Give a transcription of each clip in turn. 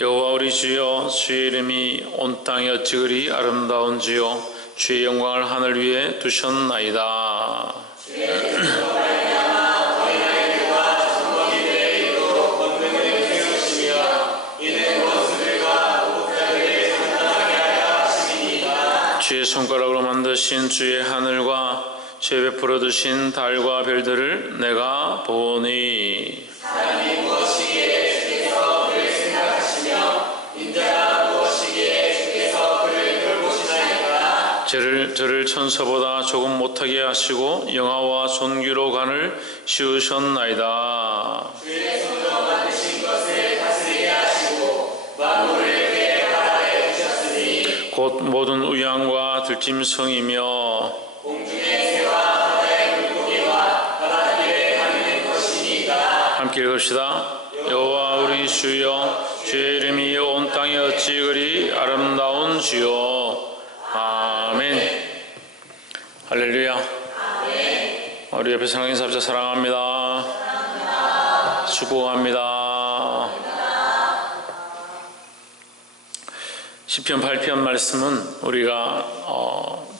여호와 우리 주여, 주의 이름이 온 땅에 어찌 그리 아름다운지요. 주의 영광을 하늘 위에 두셨나이다. 주의 손가락으로 만드신 주의 하늘과 주의 베풀어 두신 달과 별들을 내가 보니 사람이 무엇이기에 주께서 그를 생각하시며 인자가 무엇이기에 주께서 그를 돌보시나이까. 저를 천사보다 조금 못하게 하시고 영화와 존귀로 간을 씌우셨나이다. 주의 손으로 만드신 것을 다스리게 하시고 만물을 그의 발 아래 두셨으니 곧 모든 우양과 들짐승이며 공중의 새와 바다의 물고기와 바닷길에 다니는 것이니이다. 함께 읽읍시다. 여호와 우리 주여, 주의 이름이 온 땅에 어찌 그리 아름다운지요. 아멘. 할렐루야. 우리 옆에 사랑하는 사람들 사랑합니다. 축복합니다. 시편 8편 말씀은 우리가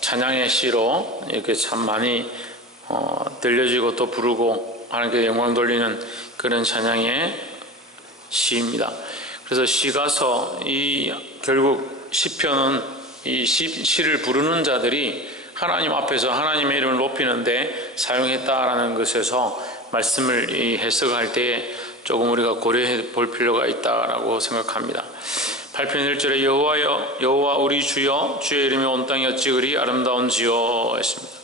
찬양의 시로 이렇게 참 많이 들려지고 또 부르고 하나님께 영광 돌리는 그런 찬양의 시입니다. 그래서 시가서 결국 시편은 이 시를 부르는 자들이 하나님 앞에서 하나님의 이름을 높이는데 사용했다라는 것에서 말씀을 해석할 때 조금 우리가 고려해 볼 필요가 있다라고 생각합니다. 8편 1절에 여호와 우리 주여, 주의 이름이 온 땅에 어찌 그리 아름다운지요 했습니다.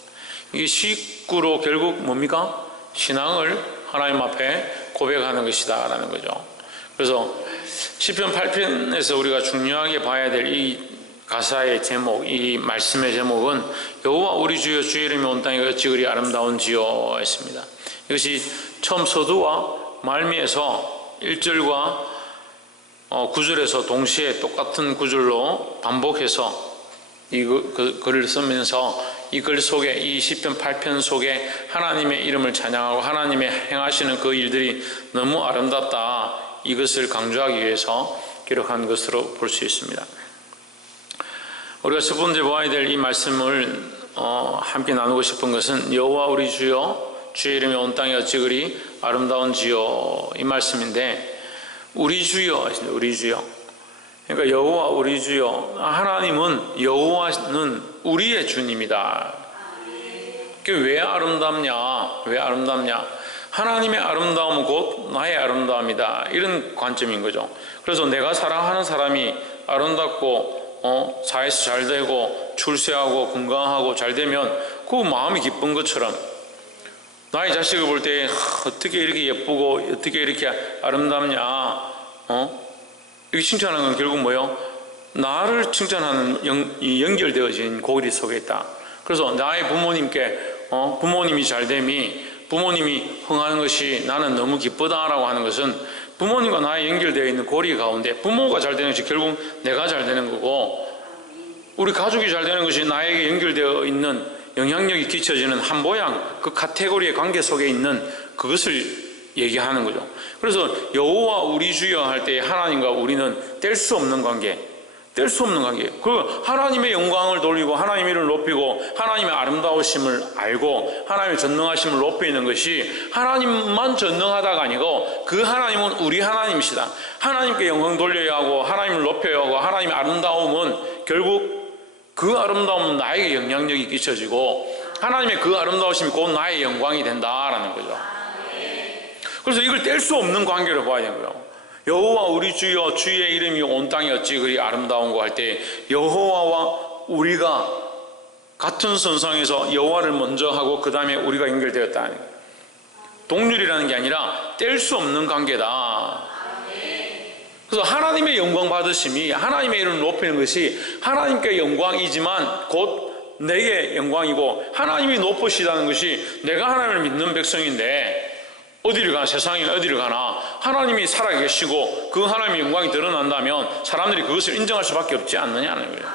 이게 시구로 결국 뭡니까? 신앙을 하나님 앞에 고백하는 것이다 라는 거죠. 그래서 시편 8편에서 우리가 중요하게 봐야 될 이 가사의 제목, 이 말씀의 제목은 여호와 우리 주여, 주의 이름이 온 땅에 어찌 그리 아름다운지요 했습니다. 이것이 처음 서두와 말미에서 1절과 9절에서 동시에 똑같은 구절로 반복해서 이 글을 쓰면서 이 글 속에, 이 시편 8편 속에 하나님의 이름을 찬양하고 하나님의 행하시는 그 일들이 너무 아름답다, 이것을 강조하기 위해서 기록한 것으로 볼 수 있습니다. 우리가 첫 번째 보아야 될 이 말씀을 함께 나누고 싶은 것은 여호와 우리 주여, 주의 이름이 온 땅에 어찌 그리 아름다운지요, 이 말씀인데, 우리 주여, 우리 주여. 그러니까 여호와 우리 주여, 하나님은, 여호와는 우리의 주님이다. 그게 왜 아름답냐? 왜 아름답냐? 하나님의 아름다움은 곧 나의 아름다움이다, 이런 관점인 거죠. 그래서 내가 사랑하는 사람이 아름답고 사회에서 잘 되고 출세하고 건강하고 잘 되면 그 마음이 기쁜 것처럼, 나의 자식을 볼 때 어떻게 이렇게 예쁘고 어떻게 이렇게 아름답냐, 이렇게 칭찬하는 건 결국 뭐예요? 나를 칭찬하는 연결되어진 고리 속에 있다. 그래서 나의 부모님께 부모님이 잘됨이, 부모님이 흥하는 것이 나는 너무 기쁘다라고 하는 것은 부모님과 나의 연결되어 있는 고리 가운데, 부모가 잘 되는 것이 결국 내가 잘 되는 거고, 우리 가족이 잘 되는 것이 나에게 연결되어 있는, 영향력이 끼쳐지는 한 모양, 그 카테고리의 관계 속에 있는 그것을 얘기하는 거죠. 그래서 여호와 우리 주여 할 때 하나님과 우리는 뗄 수 없는 관계, 뗄 수 없는 관계. 그 하나님의 영광을 돌리고 하나님의 이름을 높이고 하나님의 아름다우심을 알고 하나님의 전능하심을 높이는 것이 하나님만 전능하다가 아니고 그 하나님은 우리 하나님이시다. 하나님께 영광 돌려야 하고 하나님을 높여야 하고, 하나님의 아름다움은 결국 그 아름다움은 나에게 영향력이 끼쳐지고 하나님의 그 아름다우심이 곧 나의 영광이 된다라는 거죠. 그래서 이걸 뗄 수 없는 관계로 봐야 되는 거예요. 여호와 우리 주여, 주의 이름이 온 땅에 어찌 그리 아름다운고 할 때, 여호와와 우리가 같은 선상에서 여호와를 먼저 하고 그 다음에 우리가 연결되었다는 거예요. 동률이라는 게 아니라 뗄 수 없는 관계다. 그래서 하나님의 영광 받으심이, 하나님의 이름을 높이는 것이 하나님께 영광이지만 곧 내게 영광이고, 하나님이 높으시다는 것이 내가 하나님을 믿는 백성인데 어디를 가나, 세상에 어디를 가나 하나님이 살아계시고 그 하나님의 영광이 드러난다면 사람들이 그것을 인정할 수밖에 없지 않느냐는 거예요.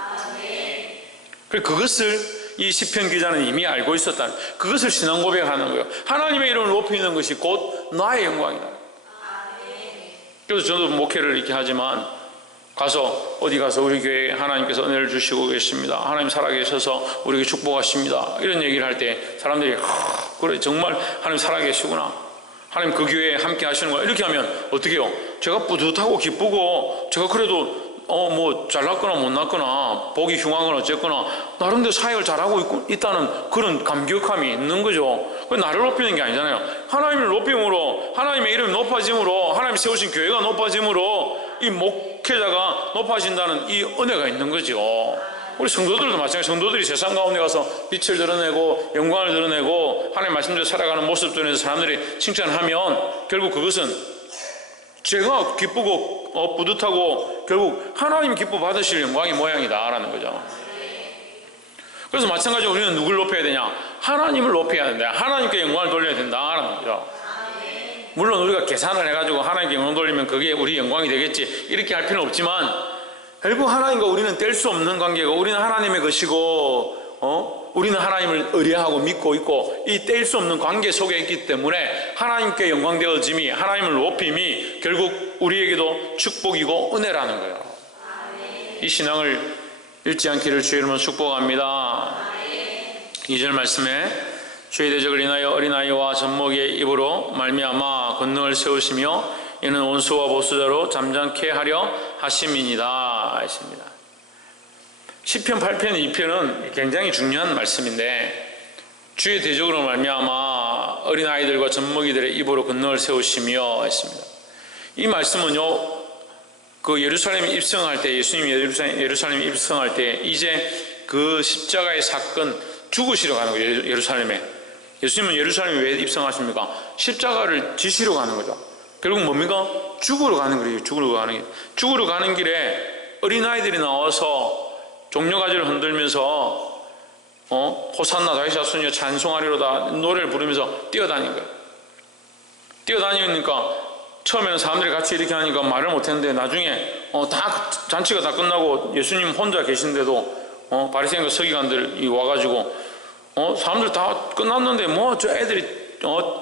그것을 이 시편 기자는 이미 알고 있었다. 그것을 신앙 고백하는 거예요. 하나님의 이름을 높이는 것이 곧 나의 영광이다. 그래서 저도 목회를 이렇게 하지만 가서 어디 가서 우리 교회에 하나님께서 은혜를 주시고 계십니다. 하나님 살아계셔서 우리에게 축복하십니다. 이런 얘기를 할 때 사람들이 그래 정말 하나님 살아계시구나. 하나님 그 교회에 함께 하시는 거야. 이렇게 하면 어떻게 해요? 제가 뿌듯하고 기쁘고 제가 그래도 뭐 잘났거나 못났거나 복이 흉하거나 어쨌거나 나름대로 사역을 잘하고 있다는 그런 감격함이 있는 거죠. 나를 높이는 게 아니잖아요. 하나님을 높임으로, 하나님의 이름이 높아짐으로, 하나님 세우신 교회가 높아짐으로 이 목회자가 높아진다는 이 은혜가 있는 거죠. 우리 성도들도 마찬가지. 성도들이 세상 가운데 가서 빛을 드러내고 영광을 드러내고 하나님 말씀대로 살아가는 모습 중에서 사람들이 칭찬하면 결국 그것은 제가 기쁘고 뿌듯하고 결국 하나님 기뻐 받으실 영광의 모양이다라는 거죠. 그래서 마찬가지로 우리는 누굴 높여야 되냐? 하나님을 높여야 된다. 하나님께 영광을 돌려야 된다라는 거죠. 물론 우리가 계산을 해가지고 하나님께 영광 돌리면 그게 우리 영광이 되겠지 이렇게 할 필요는 없지만 결국 하나님과 우리는 뗄 수 없는 관계고 우리는 하나님의 것이고 우리는 하나님을 의뢰하고 믿고 있고 이 뗄 수 없는 관계 속에 있기 때문에 하나님께 영광되어짐이 하나님을 높임이 결국 우리에게도 축복이고 은혜라는 거예요. 이 신앙을 잃지 않기를 주의 이름으로 축복합니다. 2절 말씀에 주의 대적을 인하여 어린아이와 젖먹이의 입으로 말미암아 권능을 세우시며 이는 원수와 보수자로 잠잠케 하려 하심이니이다 했습니다. 시편 8편 2편은 굉장히 중요한 말씀인데 주의 대적으로 말미암아 어린아이들과 젖먹이들의 입으로 권능을 세우시며 했습니다. 이 말씀은요 그 예루살렘에 입성할 때 예수님이 예루살렘에 입성할 때 이제 그 십자가의 사건 죽으시러 가는 거예요. 예루살렘에 예수님은 예루살렘에 왜 입성하십니까? 십자가를 지시러 가는 거죠. 결국 뭡니까? 죽으러 가는 거예요. 죽으러 가는 길에 어린아이들이 나와서 종려가지를 흔들면서 호산나 다윗 자손이여 찬송하리로다 노래를 부르면서 뛰어다닌 거예요. 뛰어다니니까 처음에는 사람들이 같이 이렇게 하니까 말을 못했는데 나중에 다 잔치가 다 끝나고 예수님 혼자 계신데도 바리새인과 서기관들이 와가지고 사람들 다 끝났는데 뭐 저 애들이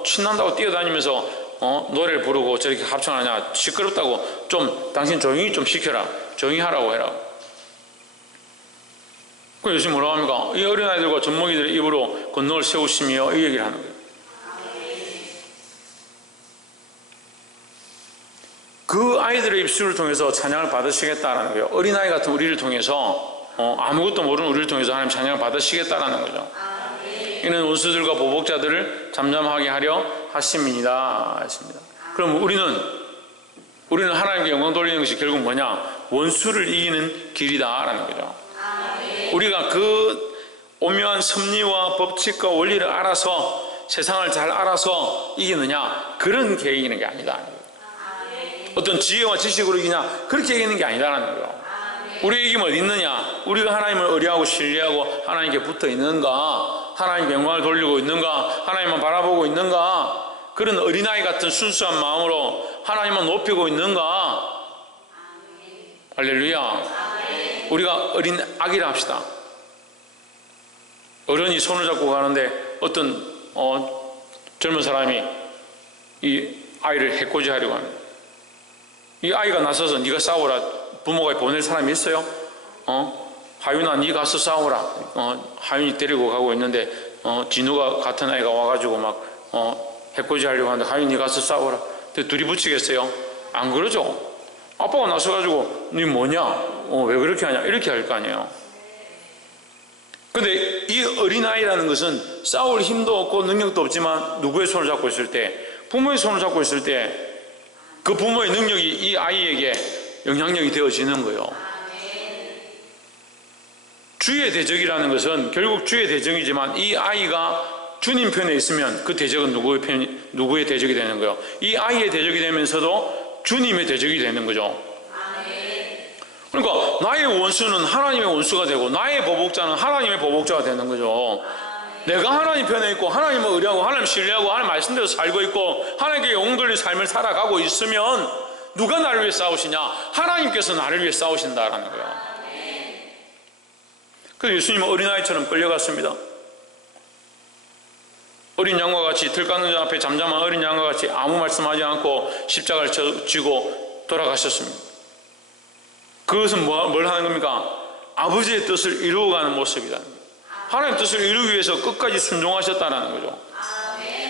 신난다고 뛰어다니면서 노래를 부르고 저렇게 합창하냐 시끄럽다고 좀 당신 조용히 좀 시켜라 조용히 하라고 해라. 그 예수님 뭐라고 합니까? 이 어린아이들과 젖먹이들의 입으로 권능을 세우시며 이 얘기를 하는 거예요. 그 아이들의 입술을 통해서 찬양을 받으시겠다라는 거예요. 어린아이 같은 우리를 통해서 아무것도 모르는 우리를 통해서 하나님 찬양을 받으시겠다라는 거죠. 이는 원수들과 보복자들을 잠잠하게 하려 하심이니이다 했습니다. 그럼 우리는 하나님께 영광 돌리는 것이 결국 뭐냐? 원수를 이기는 길이다라는 거죠. 우리가 그 오묘한 섭리와 법칙과 원리를 알아서 세상을 잘 알아서 이기느냐 그런 게 이기는 게 아니다. 어떤 지혜와 지식으로 이기냐 그렇게 이기는 게 아니다라는 거예요. 우리의 이김이 어디 있느냐? 우리가 하나님을 의뢰하고 신뢰하고 하나님께 붙어 있는가? 하나님께 영광을 돌리고 있는가? 하나님만 바라보고 있는가? 그런 어린아이 같은 순수한 마음으로 하나님만 높이고 있는가? 할렐루야. 우리가 어린 아기라 합시다. 어른이 손을 잡고 가는데 어떤 젊은 사람이 이 아이를 해코지 하려고 합니다. 이 아이가 나서서 네가 싸우라 부모가 보낼 사람이 있어요? 하윤아 네 가서 싸우라. 하윤이 데리고 가고 있는데 진우가 같은 아이가 와가지고 막 해코지 하려고 하는데 하윤이 가서 싸우라. 둘이 붙이겠어요? 안 그러죠. 아빠가 나서가지고 네 뭐냐? 왜 그렇게 하냐? 이렇게 할 거 아니에요. 근데 이 어린아이라는 것은 싸울 힘도 없고 능력도 없지만 누구의 손을 잡고 있을 때 부모의 손을 잡고 있을 때 그 부모의 능력이 이 아이에게 영향력이 되어지는 거예요. 주의 대적이라는 것은 결국 주의 대적이지만 이 아이가 주님 편에 있으면 그 대적은 누구의 대적이 되는 거예요? 이 아이의 대적이 되면서도 주님의 대적이 되는 거죠. 그러니까 나의 원수는 하나님의 원수가 되고 나의 보복자는 하나님의 보복자가 되는 거죠. 내가 하나님 편에 있고 하나님을 의뢰하고 하나님 신뢰하고 하나님 말씀대로 살고 있고 하나님께 영광 돌린 삶을 살아가고 있으면 누가 나를 위해 싸우시냐? 하나님께서 나를 위해 싸우신다라는 거예요. 그래서 예수님은 어린아이처럼 끌려갔습니다. 어린 양과 같이 들깎는 자 앞에 잠잠한 어린 양과 같이 아무 말씀하지 않고 십자가를 지고 돌아가셨습니다. 그것은 뭘 하는 겁니까? 아버지의 뜻을 이루어가는 모습이라는 거예요. 하나님의 뜻을 이루기 위해서 끝까지 순종하셨다는 거죠.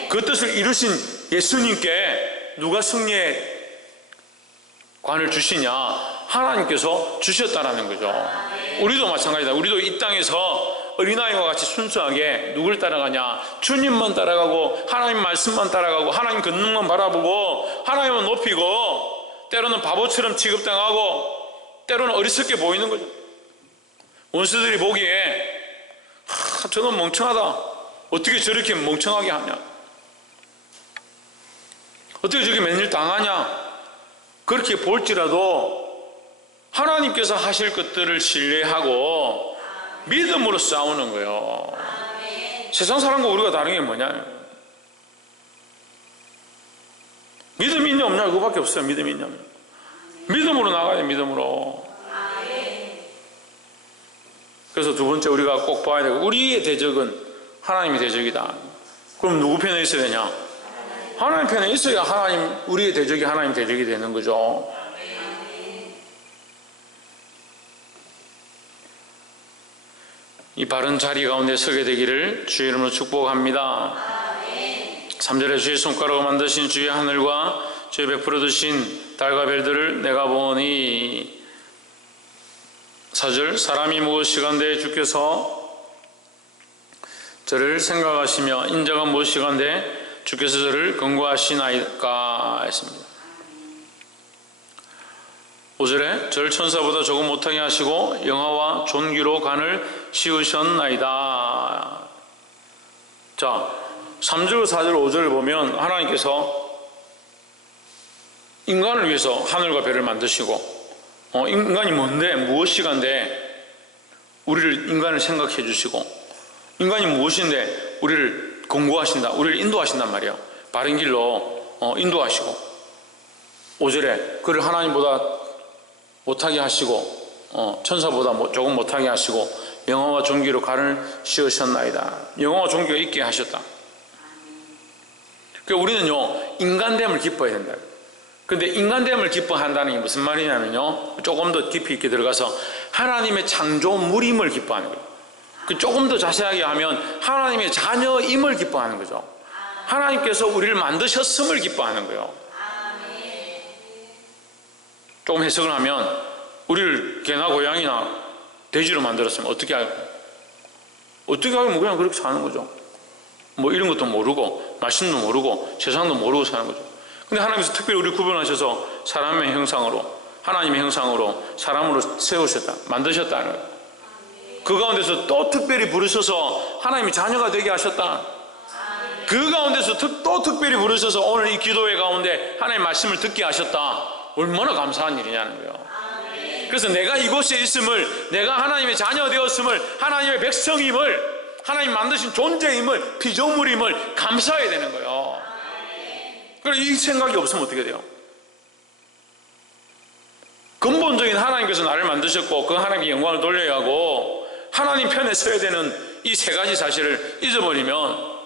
그 뜻을 이루신 예수님께 누가 승리의 관을 주시냐? 하나님께서 주셨다라는 거죠. 우리도 마찬가지다. 우리도 이 땅에서 어린아이와 같이 순수하게 누굴 따라가냐? 주님만 따라가고 하나님 말씀만 따라가고 하나님 권능만 바라보고 하나님만 높이고, 때로는 바보처럼 취급당하고 때로는 어리석게 보이는 거죠. 원수들이 보기에 저는 멍청하다, 어떻게 저렇게 멍청하게 하냐, 어떻게 저렇게 맨일 당하냐, 그렇게 볼지라도 하나님께서 하실 것들을 신뢰하고 믿음으로 싸우는 거예요. 세상 사람과 우리가 다른 게 뭐냐? 믿음이 있냐 없냐 그거밖에 없어요. 믿음이 있냐. 믿음으로 나가야 돼. 믿음으로. 그래서 두 번째 우리가 꼭 봐야 되고, 우리의 대적은 하나님의 대적이다. 그럼 누구 편에 있어야 되냐? 하나님 편에 있어야 하나님, 우리의 대적이 하나님 대적이 되는 거죠. 이 바른 자리 가운데 서게 되기를 주의 이름으로 축복합니다. 3절에 주의 손가락으로 만드신 주의 하늘과 주의 베풀어 주신 달과 별들을 내가 보니, 4절, 사람이 무엇이간데 주께서 저를 생각하시며 인자가 무엇이간데 주께서 저를 권고하시나이까 했습니다. 5절에 저를 천사보다 조금 못하게 하시고 영화와 존귀로 간을 씌우셨나이다. 자, 3절, 4절, 5절을 보면 하나님께서 인간을 위해서 하늘과 별을 만드시고, 인간이 뭔데, 무엇이간데 우리를, 인간을 생각해 주시고, 인간이 무엇인데 우리를 권고하신다, 우리를 인도하신단 말이에요. 바른 길로 인도하시고, 5절에 그를 하나님보다 못하게 하시고 천사보다 조금 못하게 하시고 영화와 존귀로 간을 씌우셨나이다. 영화와 존귀가 있게 하셨다. 그러니까 우리는요, 인간됨을 기뻐해야 된다. 근데 인간됨을 기뻐한다는 게 무슨 말이냐면요, 조금 더 깊이 있게 들어가서 하나님의 창조물임을 기뻐하는 거예요. 조금 더 자세하게 하면 하나님의 자녀임을 기뻐하는 거죠. 하나님께서 우리를 만드셨음을 기뻐하는 거예요. 조금 해석을 하면, 우리를 개나 고양이나 돼지로 만들었으면 어떻게 할까요? 어떻게 하면 그냥 그렇게 사는 거죠. 뭐 이런 것도 모르고 말씀도 모르고 세상도 모르고 사는 거죠. 근데 하나님께서 특별히 우리를 구분하셔서 사람의 형상으로, 하나님의 형상으로 사람으로 세우셨다, 만드셨다는 거예요. 그 가운데서 또 특별히 부르셔서 하나님의 자녀가 되게 하셨다. 그 가운데서 또 특별히 부르셔서 오늘 이 기도회 가운데 하나님의 말씀을 듣게 하셨다. 얼마나 감사한 일이냐는 거예요. 그래서 내가 이곳에 있음을, 내가 하나님의 자녀 되었음을, 하나님의 백성임을, 하나님 만드신 존재임을, 피조물임을 감사해야 되는 거예요. 그래서 이 생각이 없으면 어떻게 돼요? 근본적인 하나님께서 나를 만드셨고 그 하나님께 영광을 돌려야 하고 하나님 편에 서야 되는 이 세 가지 사실을 잊어버리면,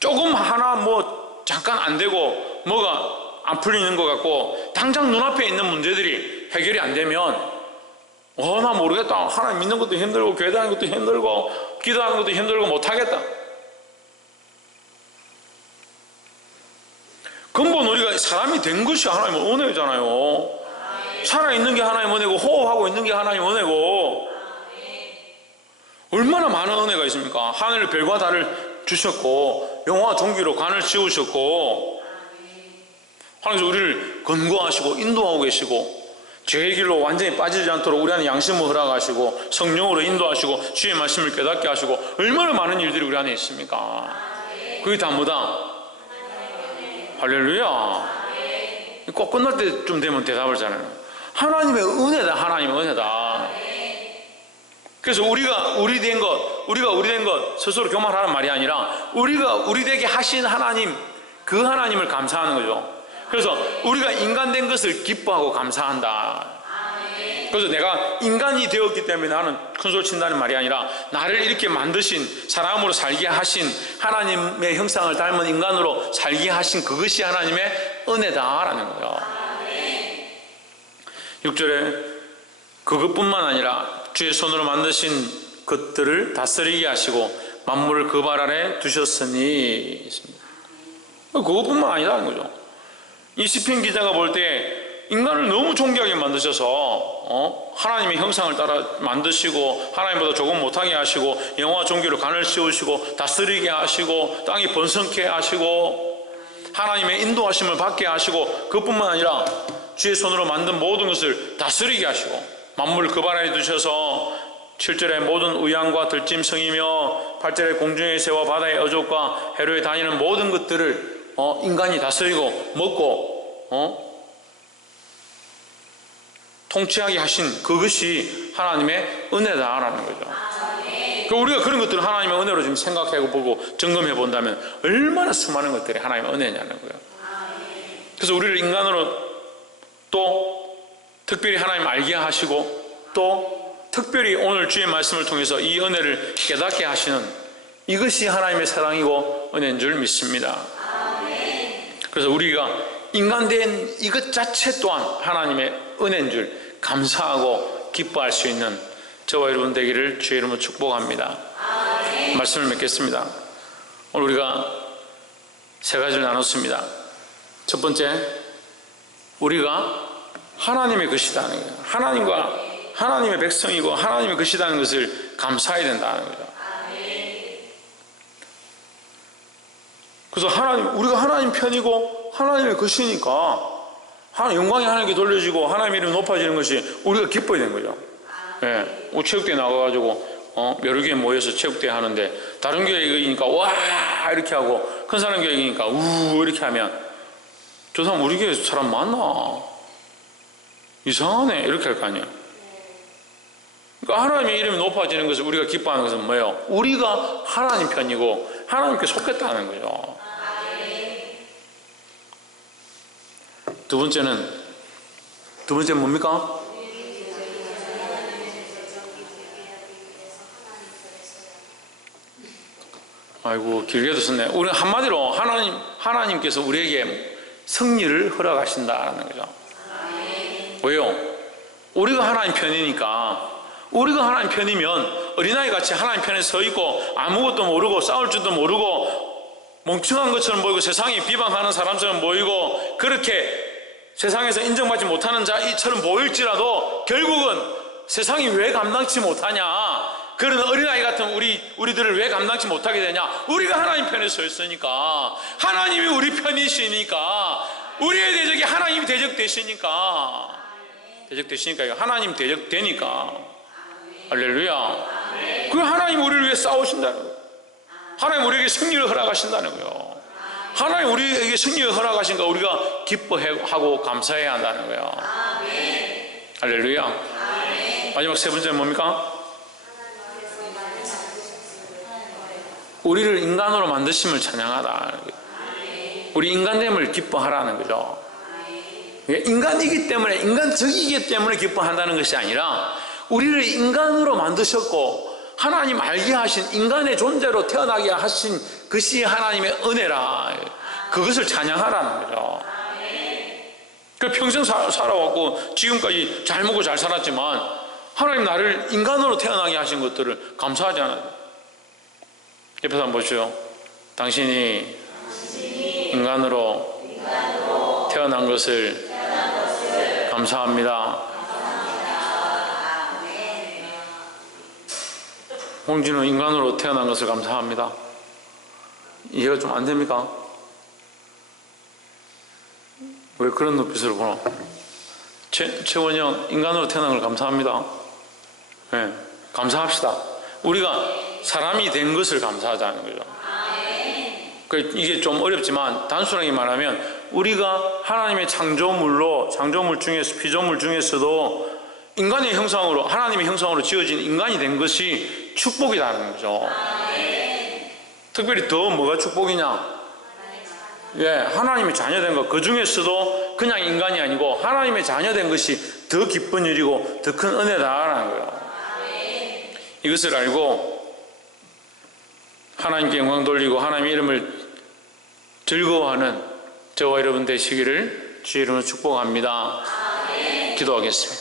조금 하나 뭐 잠깐 안 되고 뭐가 안 풀리는 것 같고 당장 눈앞에 있는 문제들이 해결이 안 되면 나 모르겠다, 하나님 믿는 것도 힘들고 교회 다니는 것도 힘들고 기도하는 것도 힘들고 못하겠다. 근본 우리가 사람이 된 것이 하나님의 은혜잖아요. 살아있는 게 하나님의 은혜고 호흡하고 있는 게 하나님의 은혜고, 얼마나 많은 은혜가 있습니까? 하늘 별과 달을 주셨고 영화와 존귀로 간을 씌우셨고, 하나님께서 우리를 권고하시고 인도하고 계시고, 죄의 길로 완전히 빠지지 않도록 우리 안에 양심을 허락하시고 성령으로 인도하시고 주의 말씀을 깨닫게 하시고, 얼마나 많은 일들이 우리 안에 있습니까? 그게 다 뭐다? 할렐루야. 꼭 끝날 때쯤 되면 대답을 하잖아요. 하나님의 은혜다, 하나님의 은혜다. 그래서 우리가 우리 된 것 스스로 교만하는 말이 아니라, 우리가 우리 되게 하신 하나님, 그 하나님을 감사하는 거죠. 그래서 우리가 인간 된 것을 기뻐하고 감사한다. 그래서 내가 인간이 되었기 때문에 나는 큰소리 친다는 말이 아니라, 나를 이렇게 만드신, 사람으로 살게 하신, 하나님의 형상을 닮은 인간으로 살게 하신 그것이 하나님의 은혜다라는 거예요. 6절에 그것뿐만 아니라 주의 손으로 만드신 것들을 다스리게 하시고 만물을 그 발 아래 두셨으니. 그것뿐만 아니라는 거죠. 이 시편 기자가 볼 때 인간을 너무 존귀하게 만드셔서 하나님의 형상을 따라 만드시고 하나님보다 조금 못하게 하시고 영화 종교로 간을 씌우시고 다스리게 하시고 땅이 번성케 하시고 하나님의 인도하심을 받게 하시고 그것뿐만 아니라 주의 손으로 만든 모든 것을 다스리게 하시고 만물을 그 발 아래 두셔서 7절에 모든 우양과 들짐승이며 8절에 공중의 새와 바다의 어족과 해로에 다니는 모든 것들을 인간이 다스리고 먹고 통치하게 하신 그것이 하나님의 은혜다라는 거죠. 그러니까 우리가 그런 것들을 하나님의 은혜로 지금 생각하고 보고 점검해 본다면 얼마나 수많은 것들이 하나님의 은혜냐는 거예요. 그래서 우리를 인간으로 또 특별히 하나님 알게 하시고 또 특별히 오늘 주의 말씀을 통해서 이 은혜를 깨닫게 하시는 이것이 하나님의 사랑이고 은혜인 줄 믿습니다. 그래서 우리가 인간된 이것 자체 또한 하나님의 은혜인 줄 감사하고 기뻐할 수 있는 저와 여러분 되기를 주의 이름으로 축복합니다. 말씀을 맺겠습니다. 오늘 우리가 세 가지를 나눴습니다. 첫 번째, 우리가 하나님의 것이다는 거예요. 하나님의 백성이고 하나님의 것이라는 것을 감사해야 된다는 거죠. 그래서 우리가 하나님 편이고 하나님의 것이니까 영광이 하나님께 돌려지고 하나님의 이름이 높아지는 것이 우리가 기뻐야 되는 거죠. 예, 체육대회 나가가지고 여러 교회 모여서 체육대회 하는데 다른 교회 이기니까 와 이렇게 하고 큰 사람 교회 이기니까 우 이렇게 하면 저 사람 우리 교회 사람 많나? 이상하네 이렇게 할 거 아니에요. 그러니까 하나님의 이름이 높아지는 것을 우리가 기뻐하는 것은 뭐예요? 우리가 하나님 편이고 하나님께 속했다는 거죠. 두 번째는 뭡니까? 아이고 길게도 썼네. 우리는 한마디로 하나님께서 우리에게 승리를 허락하신다는 거죠. 왜요? 우리가 하나님 편이니까. 우리가 하나님 편이면 어린아이 같이 하나님 편에 서 있고 아무것도 모르고 싸울 줄도 모르고 멍청한 것처럼 보이고 세상에 비방하는 사람처럼 보이고 그렇게 세상에서 인정받지 못하는 자처럼 보일지라도 결국은 세상이 왜 감당치 못하냐, 그런 어린아이 같은 우리들을 왜 감당치 못하게 되냐? 우리가 하나님 편에 서 있으니까, 하나님이 우리 편이시니까, 우리의 대적이 하나님이 대적되시니까 하나님 대적되니까. 할렐루야. 그 하나님 우리를 위해 싸우신다는 거예요. 하나님 우리에게 승리를 허락하신다는 거예요. 하나님 우리에게 승리를 허락하신 거 우리가 기뻐하고 감사해야 한다는 거예요. 할렐루야. 마지막 세 번째는 뭡니까? 우리를 인간으로 만드심을 찬양하다. 우리 인간됨을 기뻐하라는 거죠. 인간이기 때문에, 인간적이기 때문에 기뻐한다는 것이 아니라 우리를 인간으로 만드셨고 하나님 알게 하신, 인간의 존재로 태어나게 하신 것이 하나님의 은혜라. 그것을 찬양하라는 거죠. 그 평생 살아왔고 지금까지 잘 먹고 잘 살았지만 하나님 나를 인간으로 태어나게 하신 것들을 감사하지 않아요. 옆에서 한번 보시죠. 당신이 인간으로 태어난 것을 감사합니다. 홍진우 인간으로 태어난 것을 감사합니다. 이해가 좀 안 됩니까? 왜 그런 눈빛으로 보나? 최원영 인간으로 태어난 걸 감사합니다. 네, 감사합시다. 우리가 사람이 된 것을 감사하자는 거죠. 이게 좀 어렵지만 단순하게 말하면 우리가 하나님의 창조물 중에서, 피조물 중에서도 인간의 형상으로, 하나님의 형상으로 지어진 인간이 된 것이 축복이라는 거죠. 특별히 더 뭐가 축복이냐? 하나님의 자녀된 것, 그 중에서도 그냥 인간이 아니고 하나님의 자녀된 것이 더 기쁜 일이고 더 큰 은혜다라는 거예요. 이것을 알고 하나님께 영광 돌리고 하나님의 이름을 즐거워하는 저와 여러분 되시기를 주의 이름으로 축복합니다. 기도하겠습니다.